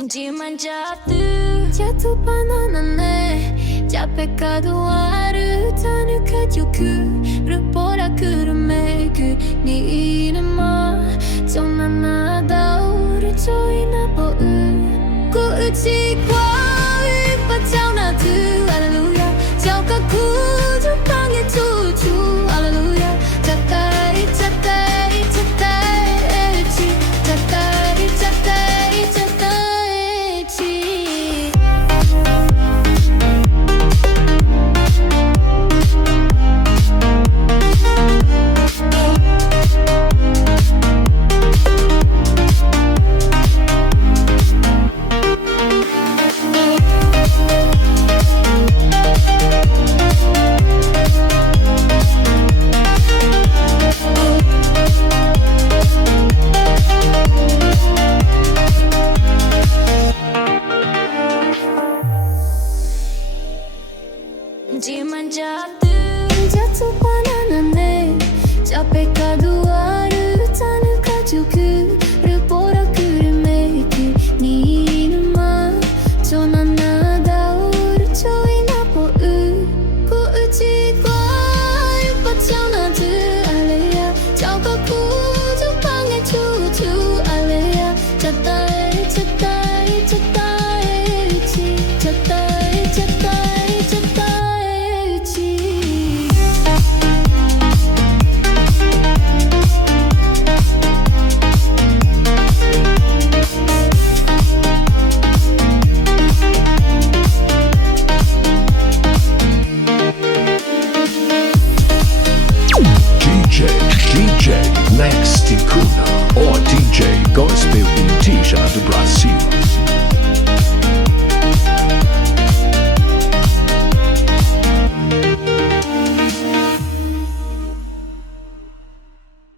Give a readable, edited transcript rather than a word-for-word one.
Diman jatuh pananane Capek kaduaru Tanukah juku Repora kurumeku Ni inama Jona nada uru Choi na po u Ku uchi kwa Upa chao na tu Alleluia Chao ka kuju Pange chuchu Alleluia Chatai chatai chatai Chi Chatai chatai chatai Chi Diman jatuh pananane Capek kaduaru Tanukah juku Repora kurumeku Ni inama Jona nada uru Choi na po u Ku uchi kwa Upa chao na tu Alleluia Chao ka kuju Pange chuchu Alleluia Chatai chatai